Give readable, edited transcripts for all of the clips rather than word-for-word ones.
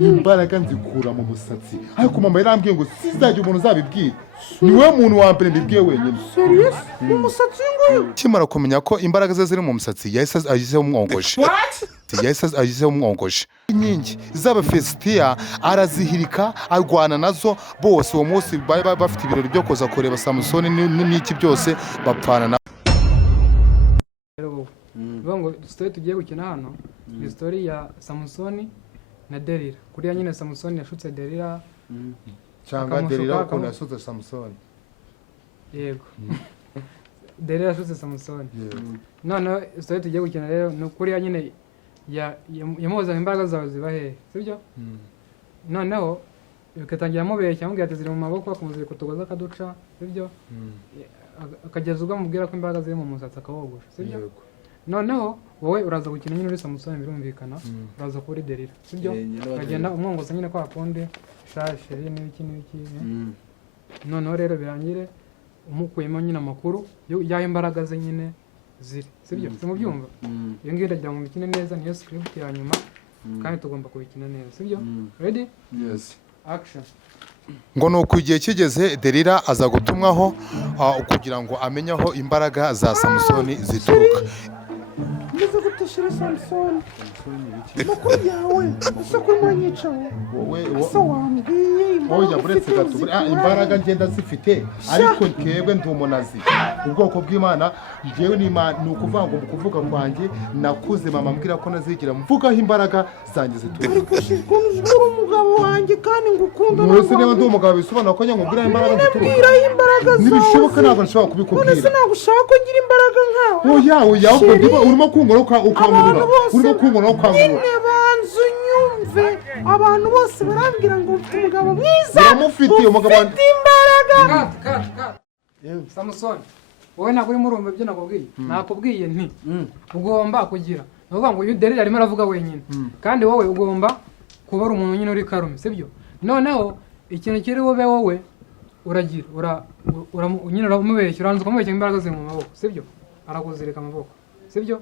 imbaraga nzikura mu musatsi ariko mama yarambwiye ngo sizajya umuntu uzabibwira niwe muntu wa mbere mbibwiye wenyine. Serious? Umusatsi nguyu kimara kumenya ko imbaraga ze ziri mu musatsi yahise agizeho umwongoje. Yahise agizeho umwongoje. Inkingi z'abafesitiya arazihirika arwana nazo bose uwo munsi bari bafite ibirori byo koza kureba Samson n'iki byose bapfana na ngo story tugiye gukina hano ni story ya Samson na Delila. Kuriya nyine Samson yashutse Delila cyangwa Delila ko yashutse Samson. Yego. Delila yashutse Samson. None story tugiye gukina rero no kuriya nyine yamuza imbaraga zawe ziba he sibyo? Noneho bikatangira mubeshya amubwira ati ziri mu maboko akomeza kutogoza akaduca sibyo? Akageza ubwo amubwira ko imbaraga ziri mu musatsi akawogosha sibyo? Noneho wowe uraza gukina nyine uri Samson birumvikana uraza kuri Delila sibyo? Agenda umwongoza nyine kwa konde shashe n'ibiki noneho rero birangire umukuyemo nyine amakuru ya imbaraga ze nyine ziri sibyo? Simubyumva? Iyo ngiyo ndagira mu mikine neza niyo script ya nyuma kandi tugomba kubikina neza sibyo? Ready? Yes. Action. Ngo nuko igihe kigeze Delila aza gutumwaho kugira ngo amenye aho imbaraga za Samson zituruka. Nizo guteshira Samson. Makuru yawe usa kumwanyicaho. Wowe asa wambwiye oya buretse gato imbaraga ngenda zifite ariko twebwe ndi umunazi ubwoko bw'Imana ngewe n'Imana nukuvuga ngo mu kuvuga kwanjye nakuze mama mbwira ko nazigira mvugaho imbaraga zanjye zituruka. Ariko shikunuze umugabo wanjye kandi ngukunda mwese niba ndi umugabo bisobanura ko nyangubwira imbaraga zituruka. Nibishoboka ntabwo nshobora kubikubwira. None sinagushaka ko ngira imbaraga nkawe. Oya ahubwo urimo kungora ukangurura urimo kungora ukangurura. Nyumve abantu bose barambwira ngo ufite umugabo mwiza yamufitiye umugabo ufite imbaraga. Samson wowe ntabwo uri murumva ibyo nakubwiye. Nakubwiye nti ugomba kugira nuvuga ngo uyu Delila arimo aravuga wenyine kandi wowe ugomba kuba ari umuntu nyine uri karume sibyo? Noneho ikintu kiri wowe wowe uragira nyine uramubeshya uranze ukamubeshya imbaraga ziri mu maboko sibyo? Arakuzirika amaboko sibyo?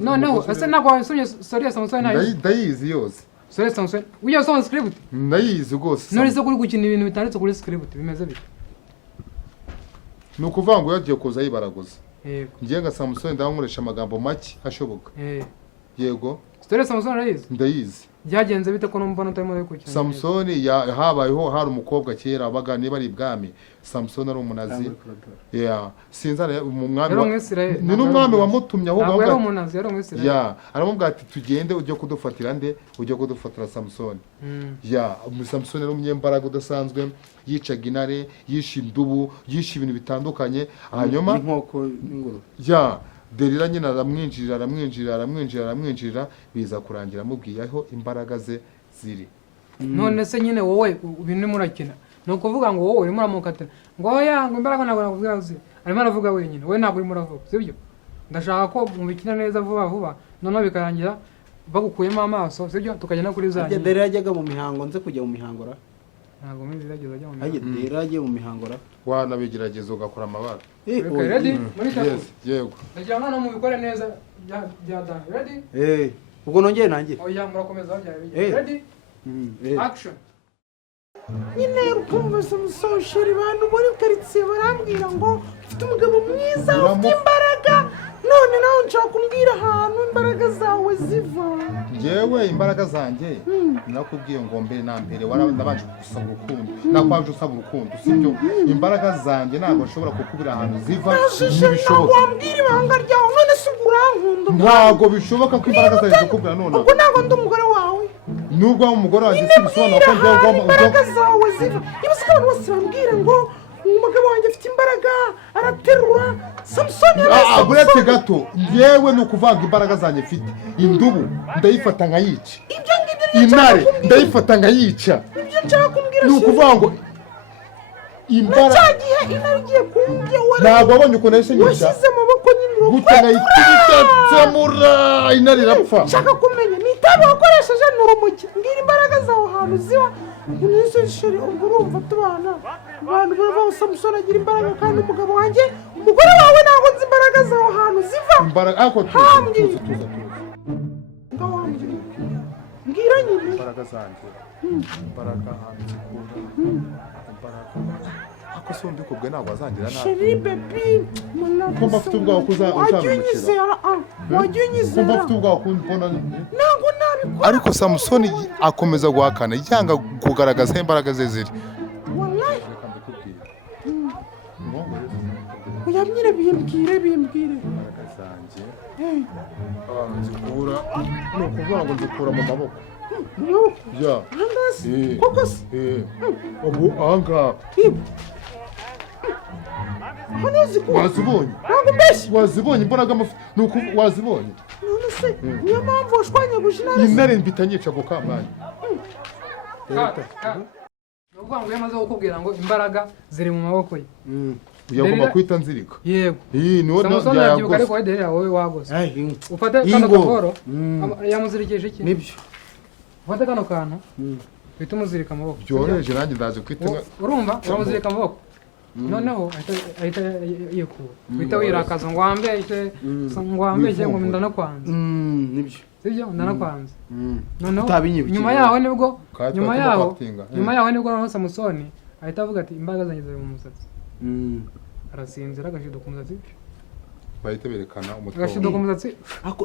Noneho ese ntabwo wasomye story ya Samson nayo? Ndayizi yose. Story ya Samson ugiye usoma script? Ndayizi rwose. None se kuri gukina ibintu bitanditse kuri script bimeze bite? Nukuvuga ngo yagiye kuza yibaraguza. Yego. Ngiye nga Samson ndankoresha amagambo make ashoboka. Yego. Story ya Samson arayizi? Ndayizi. Byagenze bite ko numbona utarimo gukina? Samson habayeho hari umukobwa kera abaga niba ari ibwami. Samson ari umunazi. Sinzara mu mwami. Ni n'umwami wamutumye aho bavuga. Yari umunazi yari umwisirayeli. Aramubwira ati tugende ujye kudufatira nde ujye kudufatira Samson. Samson ari umunyembaraga udasanzwe yicaga inare yisha indubu yisha ibintu bitandukanye hanyuma inkoko n'inguru. Delila nyine aramwinjirira biza kurangira amubwiye aho imbaraga ze ziri. None se nyine wowe ibintu murakina no kuvuga ngo wowe urimo uramukatira ngo oya ngo imbaraga ntabwo nakubwira uzi arimo aravuga wenyine wowe ntabwo urimo uravuga sibyo? Ndashaka ko mubikina neza vuba noneho bikarangira bagukuyemo amaso sibyo? Tukagenda kuri zanjye. Delila yajyaga mu mihango nze kujya mu mihangora ntabwo muri zirageza ajya mu mihango. Delila yagiye mu mihangora wanabigerageza ugakora amabara. Ready? Yego. Ndagira none mubikore neza bya dan. Ready? Ubwo nongeye nanjye. Oya murakomeza bya. Ready? Action. Nyine ukumva Samson sheri bantu muri quartier barambwira ngo ufite umugabo mwiza ufite imbaraga none nawe nshaka kumbwira ahantu imbaraga zawe ziva. Yewe imbaraga zanjye nakubwiye ngo mbere na mbere warabanje gusaba urukundo nakwanje usaba urukundo sibyo? Imbaraga zanjye ntabwo nshobora kukubira ahantu ziva ntibishoboka. Wambwira ibanga ryawe none se urankunda? Ntabwo bishoboka ko imbaraga zanjye zikubwira none. Ubwo ntabwo ndi umugore wawe. Nubwo umugore wanjye sibisobanura ko njye imbaraga zawe ziva. Niba se abantu bose bambwira ngo umugabo wanjye afite imbaraga araterura Samson buretse gato yewe ni ukuvanga imbaraga zanjye mfite indubu ndayifata nkayica intare ndayifata nkayica. Ibyo nshaka kumbwira ni ukuvuga ngo imbaraga cyagiye inarigiye kumbye ntabwo wabonye uko nahise nyica washyize amaboko nyine gute nayitsemura intare irapfa. Nshaka kumenya ni itabi wakoresheje n'urumogi mbwira imbaraga zawe ahantu ziba. Nise sheri ubwo urumva tubana abantu bava Samson agira imbaraga kandi umugabo wanjye umugore wawe ntabwo nzi imbaraga zawe ahantu ziva. Imbaraga ako tuza mbwira nyine imbaraga zanjye imbaraga zikura imbaraga ako se mbikubwe ntabwo wazangira nabi sheri bebi ko mbafite ubwoba ko uzamumukira wajya unyizera ko mbafite ubwoba ko mbona ntabwo nabikora ariko Samusoni akomeza guhakana yanga kugaragaza imbaraga ze ziri wallahi uyamnyire bimbwire imbaraga zanjye zikura ni ukuvuga ngo nzikura mu maboko ya koko se ubu ahangaha wazibonye ntabwo mbeshye wazibonye imbaraga ni uku wazibonye none se niyo mpamvu washwanyaguje intare mbita nyica ako kamwanya ni ukuvuga ngo iyo amaze kukubwira ngo imbaraga ziri mu maboko ye yagomba kwita nzirika yego niwo Samusoni arabyibuka ariko we Delila wowe wagose ufate kano gakoro yamuzirikisha iki nibyo ufate kano kantu uhita umuzirika amaboko byoroheje nanjye ndaje kwita urumva uramuzirika amaboko noneho ahita yikura uhita wirakaza ngo wambeshye ngo ndanakwanze nibyo sibyo ndanakwanze noneho utabinyibukije nyuma yaho nibwo noneho Samusoni ahita avuga ati imbaraga zanjye ziri mu musatsi arasinzira agashiduka umusatsi bahita berekana umutwe agashiduka umusatsi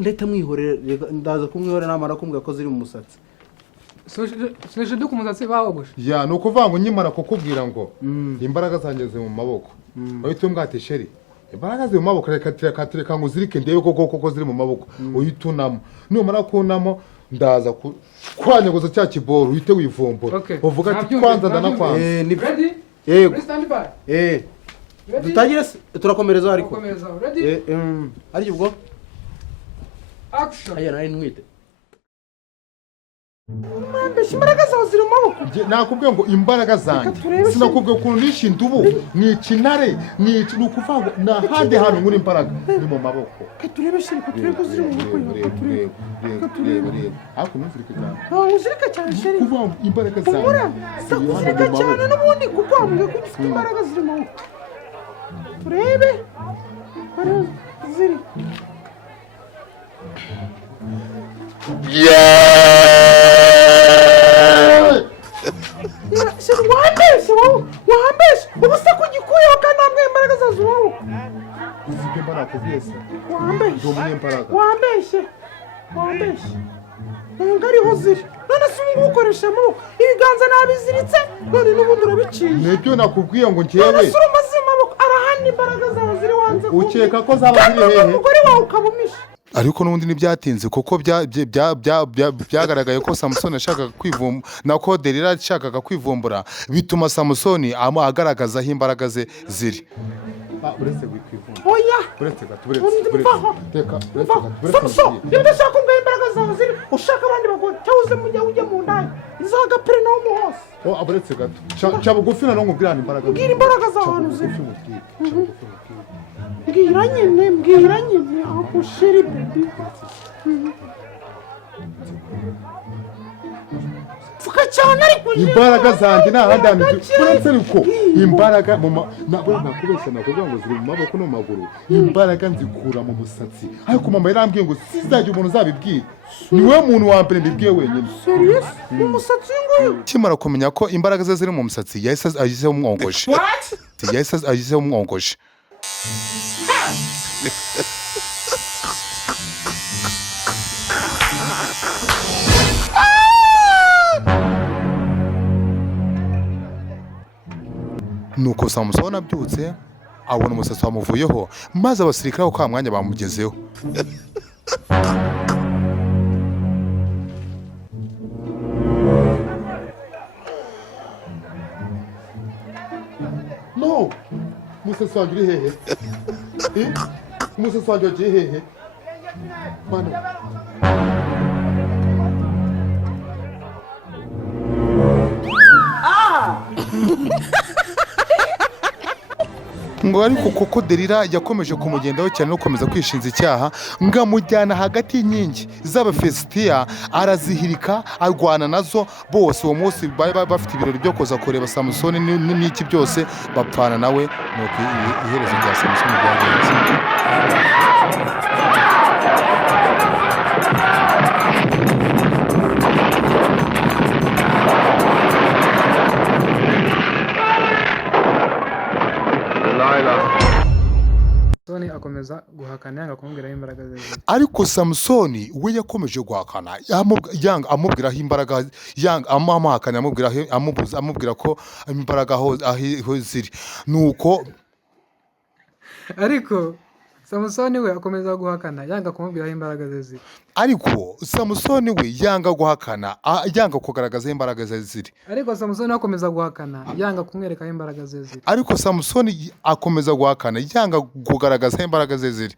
ndahita mwihorera ndaza kumwihorera namara kumbwira ko ziri mu musatsi sishiduka umusatsi bawogoshe ya ni ukuvuga ngo nyimara kukubwira ngo imbaraga zanjye ziri mu maboko uhita umbwira ati sheri imbaraga ziri mu maboko reka ngo uzirike ndebe koko ziri mu maboko uhita unamo numara kunamo ndaza kwanyaguza cya kiboro uhite wivumbura uvuga ati kwanza ndanakwanza yego dutangire turakomereza ariko ari ubwo aya nari ntwite mwambeshye imbaraga zawe ziri mu maboko nakubwiye ngo imbaraga zanjye sinakubwiye ukuntu nishe indubu nica intare ni ukuvuga ngo nta handi hantu nkuri imbaraga ni mu maboko turebe sheri ko turebe ko ziri mu maboko reba ariko ntuzirike cyane ntabwo uzirika cyane sheri kuvuga ngo imbaraga zanjye umura ndakuzirika cyane n'ubundi kuko wambwiye ko ufite imbaraga ziri mu maboko turebe ziri sheri wambeshye ubu se kugikuyeho kandi wambwiye imbaraga zawe ziri mu maboko uziko imbaraga kubwiye se wambeshye ndi umunyembaraga wambeshye ntabwo ariho ziri none se ubu ngubu ukoresha amaboko ibiganza nabiziritse none n'ubundi urabiciye nibyo nakubwiye ngo njyewe none se urumva ziri mu maboko arahana imbaraga zawe ziri wanze ukeka ko zaba ziri hehe umugore wawe ukabumisha ariko n'ubundi ntibyatinze kuko byagaragaye ko Samusoni yashakaga kwivumbura nako Delila yashakaga kwivumbura bituma Samusoni agaragaza aho imbaraga ze ziri uretse kwivumbura oya uretse Samusoni niba udashaka kumbwira imbaraga zawe ziri ushaka abandi bagore cyangwa uze ujya mu ndaya izagapire nawe umuhose uretse gato cya bugufi na none ubwira imbaraga zawe ahantu ziri mbwira nyine aho sheri bebi pfuka cyane ariko imbaraga zanjye nta handi hantu uretse ariko imbaraga nakubeshya nakubwira ngo ziri mu maboko no mu maguru imbaraga nzikura mu musatsi ariko mama yarambwiye ngo sizajya umuntu uzabibwira niwe muntu wa mbere mbibwiye wenyine serious umusatsi nguyu kimara kumenya ko imbaraga ze ziri mu musatsi yahise agizeho umwongoshi nuko Samusoni abyutse abona umusatsi wamuvuyeho maze abasirikare ako mwanya bamugezeho no umusatsi wanjye uri hehe umusatsi wanjye wagiye hehe ngo ariko koko Delila yakomeje kumugendaho cyane no gukomeza kwishinza icyaha ngo amujyana hagati y'inkingi z'Abafesitiya arazihirika arwana nazo bose uwo munsi bari bafite ibirori byo kuza kureba Samusoni n'iki byose bapfana nawe nuko iherezo rya Samusoni ryagenze akomeza guhakana yanga kumubwira aho imbaraga ze ziri. ariko samusoni we yakomeje guhakana yanga amubwira aho imbaraga yanga amuhakana amubwira ko imbaraga aho ziri nuko ariko samusoni we akomeza guhakana yanga kumubwira aho imbaraga ze ziri. ariko samusoni we yanga guhakana yanga kugaragaza aho imbaraga ze ziri. ariko samusoni akomeza guhakana yanga kumwereka aho imbaraga ze ziri. ariko samusoni akomeza guhakana yanga kugaragaza aho imbaraga ze ziri.